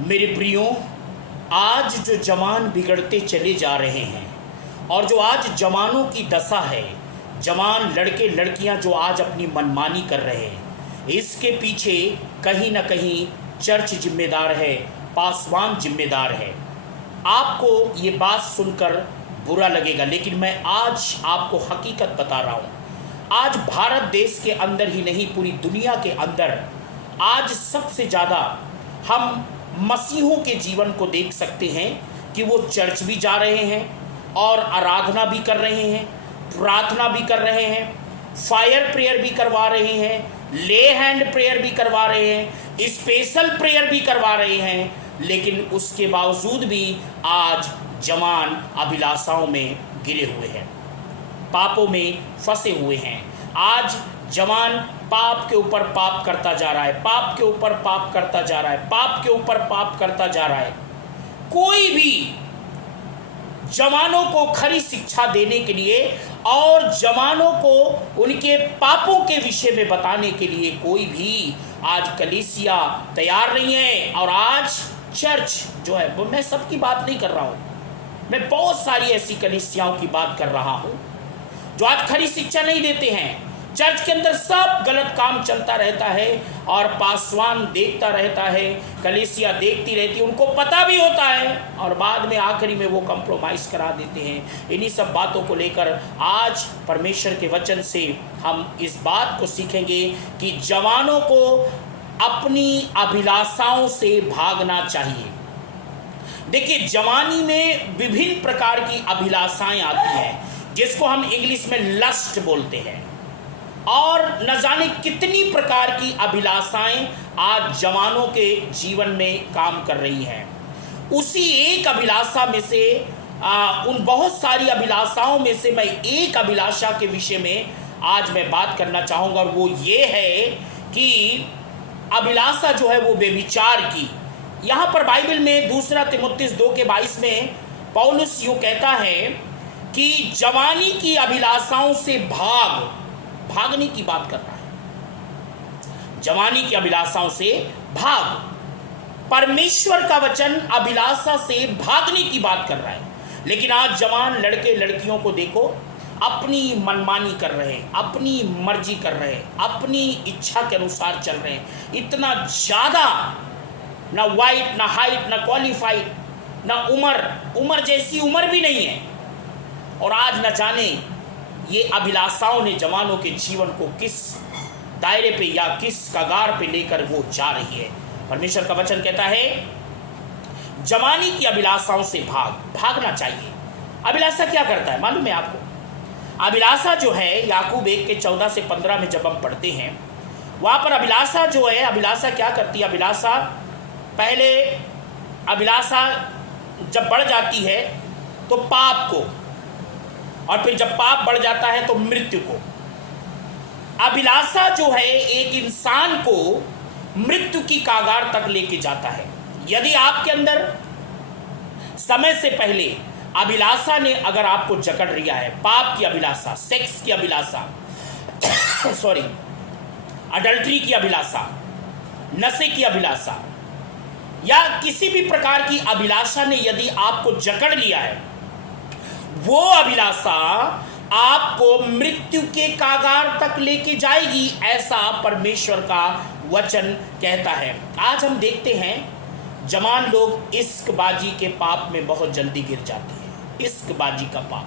मेरे प्रियो, आज जो जवान बिगड़ते चले जा रहे हैं और जो आज जवानों की दशा है, जवान लड़के लड़कियां जो आज अपनी मनमानी कर रहे हैं, इसके पीछे कहीं ना कहीं चर्च जिम्मेदार है, पासवान जिम्मेदार है। आपको ये बात सुनकर बुरा लगेगा, लेकिन मैं आज आपको हकीकत बता रहा हूँ। आज भारत देश के अंदर ही नहीं, पूरी दुनिया के अंदर आज सबसे ज़्यादा हम मसीहों के जीवन को देख सकते हैं कि वो चर्च भी जा रहे हैं और आराधना भी कर रहे हैं, प्रार्थना भी कर रहे हैं, फायर प्रेयर भी करवा रहे हैं, ले हैंड प्रेयर भी करवा रहे हैं, स्पेशल प्रेयर भी करवा रहे हैं, लेकिन उसके बावजूद भी आज जवान अभिलाषाओं में गिरे हुए हैं, पापों में फंसे हुए हैं। आज जवान पाप के ऊपर पाप करता जा रहा है, पाप के ऊपर पाप करता जा रहा है, पाप के ऊपर पाप करता जा रहा है। कोई भी जवानों को खरी शिक्षा देने के लिए और जवानों को उनके पापों के विषय में बताने के लिए कोई भी आज कलीसिया तैयार नहीं है। और आज चर्च जो है, वो मैं सबकी बात नहीं कर रहा हूँ, मैं बहुत सारी ऐसी कलीसियाओं की बात कर रहा हूँ जो आज खरी शिक्षा नहीं देते हैं। चर्च के अंदर सब गलत काम चलता रहता है और पासवान देखता रहता है, कलीसिया देखती रहती है, उनको पता भी होता है और बाद में आखिरी में वो कंप्रोमाइज़ करा देते हैं। इन्हीं सब बातों को लेकर आज परमेश्वर के वचन से हम इस बात को सीखेंगे कि जवानों को अपनी अभिलाषाओं से भागना चाहिए। देखिए, जवानी में विभिन्न प्रकार की अभिलाषाएं आती हैं, जिसको हम इंग्लिश में लस्ट बोलते हैं, और न जाने कितनी प्रकार की अभिलाषाएं आज जवानों के जीवन में काम कर रही हैं। उसी एक अभिलाषा में से उन बहुत सारी अभिलाषाओं में से मैं एक अभिलाषा के विषय में आज मैं बात करना चाहूँगा, और वो ये है कि अभिलाषा जो है वो व्यभिचार की। यहाँ पर बाइबल में 2 तीमुथियुस 2:22 में पौलुस यूँ कहता है कि जवानी की अभिलाषाओं से भागने की बात कर रहा है। जवानी की अभिलाषाओं से भाग, परमेश्वर का वचन अभिलाषा से भागने की बात कर रहा है। लेकिन आज जवान लड़के लड़कियों को देखो, अपनी मनमानी कर रहे हैं, अपनी मर्जी कर रहे हैं, अपनी इच्छा के अनुसार चल रहे हैं। इतना ज़्यादा ना वाइट, ना हाइट, ना क्वालिफाइड, ना उम्र जैसी उम्र भी नहीं है। और आज न जाने ये अभिलाषाओं ने जवानों के जीवन को किस दायरे पे या किस कगार पे लेकर वो जा रही है। परमेश्वर का वचन कहता है जवानी की अभिलाषाओं से भागना चाहिए। अभिलाषा क्या करता है मालूम है आपको? अभिलाषा जो है याकूब 1 के 14 से 15 में जब हम पढ़ते हैं, वहाँ पर अभिलाषा जो है, अभिलाषा क्या करती है? अभिलाषा जब बढ़ जाती है तो पाप को, और फिर जब पाप बढ़ जाता है तो मृत्यु को। अभिलाषा जो है एक इंसान को मृत्यु की कागार तक लेके जाता है। यदि आपके अंदर समय से पहले अभिलाषा ने अगर आपको जकड़ लिया है, पाप की अभिलाषा, सेक्स की अभिलाषा अडल्ट्री की अभिलाषा, नशे की अभिलाषा, या किसी भी प्रकार की अभिलाषा ने यदि आपको जकड़ लिया है, वो अभिलाषा आपको मृत्यु के कागार तक लेके जाएगी, ऐसा परमेश्वर का वचन कहता है। आज हम देखते हैं जवान लोग इश्कबाजी के पाप में बहुत जल्दी गिर जाते हैं। इश्कबाजी का पाप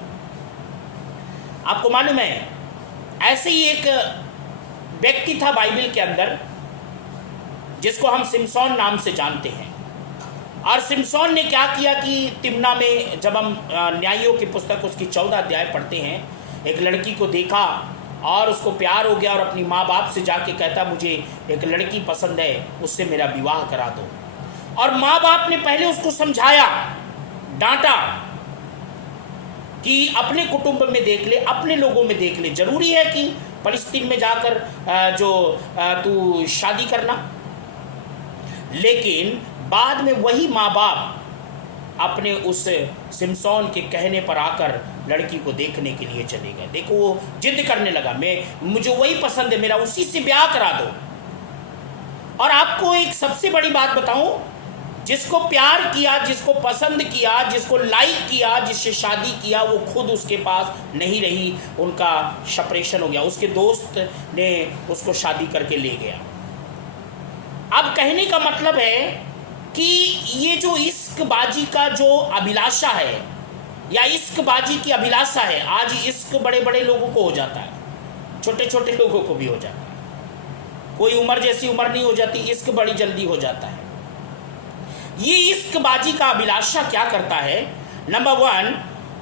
आपको मालूम है, ऐसे ही एक व्यक्ति था बाइबल के अंदर जिसको हम सिमसोन नाम से जानते हैं। और सिमसोन ने क्या किया कि तिम्ना में जब हम न्यायियों की पुस्तक उसकी 14 अध्याय पढ़ते हैं, एक लड़की को देखा और उसको प्यार हो गया और अपनी माँ बाप से जाके कहता मुझे एक लड़की पसंद है, उससे मेरा विवाह करा दो। और माँ बाप ने पहले उसको समझाया, डांटा कि अपने कुटुंब में देख ले, अपने लोगों में देख ले, जरूरी है कि फलस्तीन में जाकर तू शादी करना। लेकिन बाद में वही माँ बाप अपने उस सिमसोन के कहने पर आकर लड़की को देखने के लिए चले गए। देखो, वो जिद करने लगा, मुझे वही पसंद है, मेरा उसी से ब्याह करा दो। और आपको एक सबसे बड़ी बात बताऊं, जिसको प्यार किया, जिसको पसंद किया, जिसको लाइक किया, जिससे शादी किया, वो खुद उसके पास नहीं रही, उनका सेपरेशन हो गया, उसके दोस्त ने उसको शादी करके ले गया। अब कहने का मतलब है कि ये जो इश्कबाजी का जो अभिलाषा है या इश्कबाजी की अभिलाषा है, आज इश्क बड़े बड़े लोगों को हो जाता है, छोटे छोटे लोगों को भी हो जाता है, कोई उम्र जैसी उम्र नहीं हो जाती, इश्क बड़ी जल्दी हो जाता है। ये इश्कबाजी का अभिलाषा क्या करता है? नंबर 1,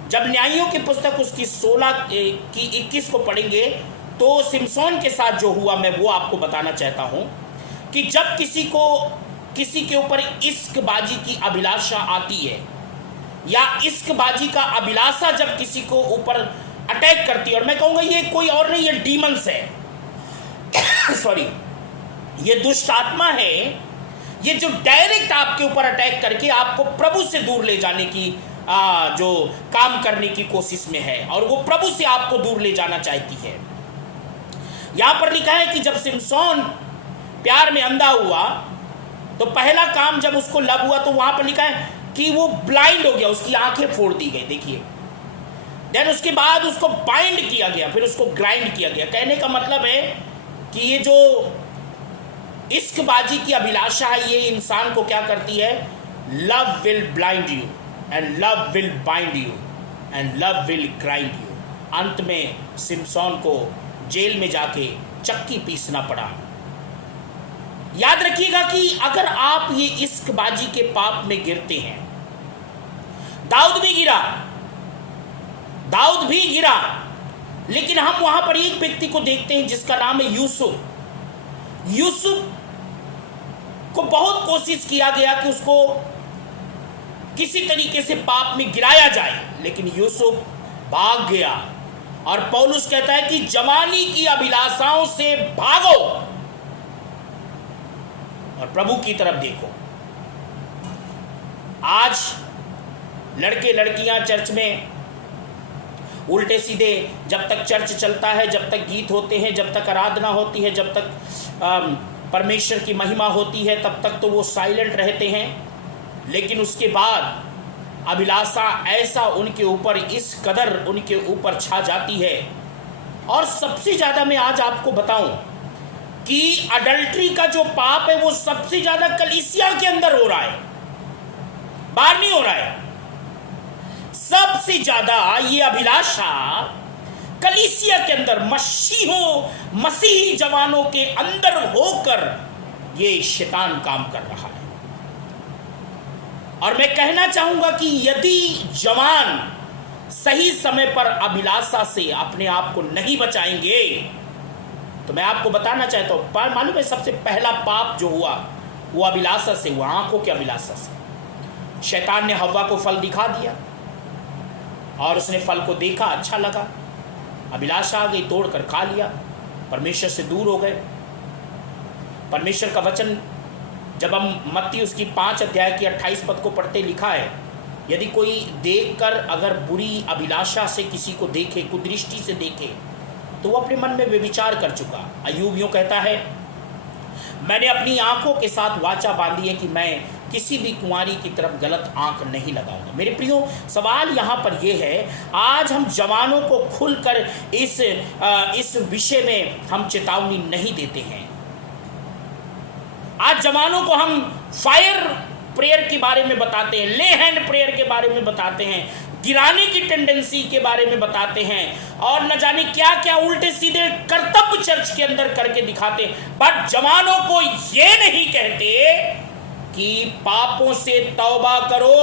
जब न्यायियों की पुस्तक उसकी 16 की 21 को पढ़ेंगे तो सिमसोन के साथ जो हुआ मैं वो आपको बताना चाहता हूं कि जब किसी के ऊपर इश्कबाजी की अभिलाषा आती है या इश्कबाजी का अभिलाषा जब किसी को ऊपर अटैक करती है, और मैं कहूँगा ये कोई और नहीं, ये डीमंस है सॉरी, ये दुष्ट आत्मा है, ये जो डायरेक्ट आपके ऊपर अटैक करके आपको प्रभु से दूर ले जाने की जो काम करने की कोशिश में है, और वो प्रभु से आपको दूर ले जाना चाहती है। यहां पर लिखा है कि जब सिमसोन प्यार में अंधा हुआ तो पहला काम जब उसको लब हुआ तो वहां पर लिखा है कि वो ब्लाइंड हो गया, उसकी आंखें फोड़ दी गई। देखिए, देन उसके बाद उसको बाइंड किया गया, फिर उसको ग्राइंड किया गया। कहने का मतलब है कि ये जो इश्कबाजी की अभिलाषा है, ये इंसान को क्या करती है? Love will blind you and love will bind you and love will grind you. अंत में सिमसोन को जेल में जाके चक्की पीसना पड़ा। याद रखिएगा कि अगर आप ये इश्कबाजी के पाप में गिरते हैं, दाऊद भी गिरा, लेकिन हम वहां पर एक व्यक्ति को देखते हैं जिसका नाम है यूसुफ को बहुत कोशिश किया गया कि उसको किसी तरीके से पाप में गिराया जाए, लेकिन यूसुफ भाग गया। और पौलुस कहता है कि जवानी की अभिलाषाओं से भागो और प्रभु की तरफ देखो। आज लड़के लड़कियां चर्च में उल्टे सीधे, जब तक चर्च चलता है, जब तक गीत होते हैं, जब तक आराधना होती है, जब तक परमेश्वर की महिमा होती है, तब तक तो वो साइलेंट रहते हैं, लेकिन उसके बाद अभिलाषा ऐसा उनके ऊपर, इस कदर उनके ऊपर छा जाती है। और सबसे ज़्यादा मैं आज आपको बताऊं कि अडल्ट्री का जो पाप है वो सबसे ज़्यादा कलीसिया के अंदर हो रहा है, बाहर नहीं हो रहा है। सबसे ज़्यादा ये अभिलाषा कलीसिया के अंदर, मसीही जवानों के अंदर होकर ये शैतान काम कर रहा है। और मैं कहना चाहूंगा कि यदि जवान सही समय पर अभिलाषा से अपने आप को नहीं बचाएंगे तो मैं आपको बताना चाहता हूं, मालूम है सबसे पहला पाप जो हुआ वो अभिलाषा से हुआ, आंखों की अभिलाषा से। शैतान ने हव्वा को फल दिखा दिया और उसने फल को देखा, अच्छा लगा, अभिलाषा आ गई, तोड़कर खा लिया, परमेश्वर से दूर हो गए। परमेश्वर का वचन जब हम मत्ती उसकी 5 अध्याय की 28 पद को पढ़ते, लिखा है यदि कोई देखकर अगर बुरी अभिलाषा से किसी को देखे, कुदृष्टि से देखे, तो वो अपने मन में व्यभिचार कर चुका। अय्यूब यूँ कहता है, मैंने अपनी आंखों के साथ वाचा बांधी है कि मैं किसी भी कुंवारी की तरफ गलत आंख नहीं लगाऊंगा। मेरे प्रियो, सवाल यहाँ पर यह है, आज हम जवानों को खुलकर इस विषय में हम चेतावनी नहीं देते हैं। आज जवानों को हम फायर प्रेयर के बारे में बताते हैं, ले हैंड प्रेयर के बारे में बताते हैं, गिराने की टेंडेंसी के बारे में बताते हैं, और न जाने क्या क्या उल्टे सीधे कर्तव्य चर्च के अंदर करके दिखाते हैं। बट जवानों को ये नहीं कहते कि पापों से तौबा करो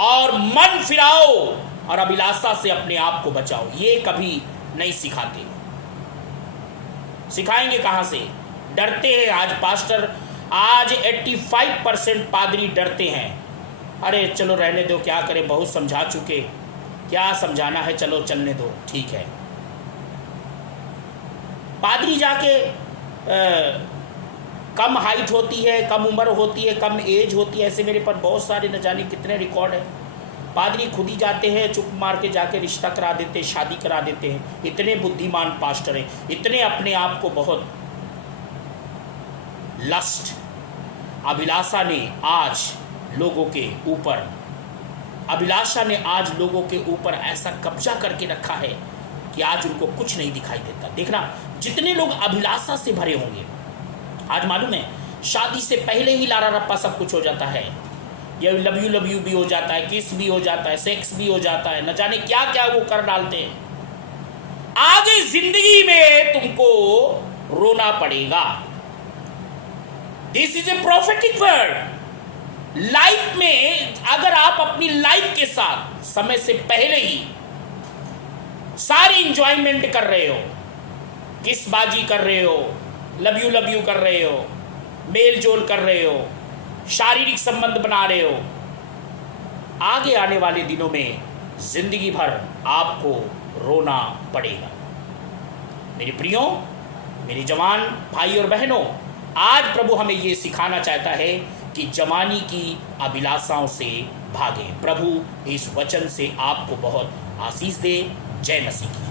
और मन फिराओ और अभिलाषा से अपने आप को बचाओ। ये कभी नहीं सिखाते। सिखाएंगे कहाँ से? डरते हैं आज पास्टर, आज 85% पादरी डरते हैं। अरे चलो रहने दो, क्या करें, बहुत समझा चुके, क्या समझाना है, चलो चलने दो, ठीक है। पादरी जाके कम हाइट होती है, कम उम्र होती है, कम एज होती है, ऐसे मेरे पर बहुत सारे न जाने कितने रिकॉर्ड हैं। पादरी खुद ही जाते हैं, चुप मार के जाके रिश्ता करा देते हैं, शादी करा देते हैं। इतने बुद्धिमान पास्टर हैं, इतने अपने आप को बहुत लस्ट, अभिलाषा ने आज लोगों के ऊपर, अभिलाषा ने आज लोगों के ऊपर ऐसा कब्जा करके रखा है कि आज उनको कुछ नहीं दिखाई देता। देखना, जितने लोग अभिलाषा से भरे होंगे, आज मालूम है शादी से पहले ही लारा रप्पा सब कुछ हो जाता है। ये लव यू भी हो जाता है, किस भी हो जाता है, सेक्स भी हो जाता है, न जाने क्या क्या वो कर डालते हैं। आगे जिंदगी में तुमको रोना पड़ेगा। This is a prophetic word. Life में अगर आप अपनी लाइफ के साथ समय से पहले ही सारी इंजॉयमेंट कर रहे हो, किसबाजी कर रहे हो, लव यू कर रहे हो, मेल जोल कर रहे हो, शारीरिक संबंध बना रहे हो, आगे आने वाले दिनों में जिंदगी भर आपको रोना पड़ेगा। मेरे प्रियो, मेरे जवान भाई और बहनों, आज प्रभु हमें ये सिखाना चाहता है कि जवानी की अभिलाषाओं से भागें। प्रभु इस वचन से आपको बहुत आशीष दे। जय मसीह की।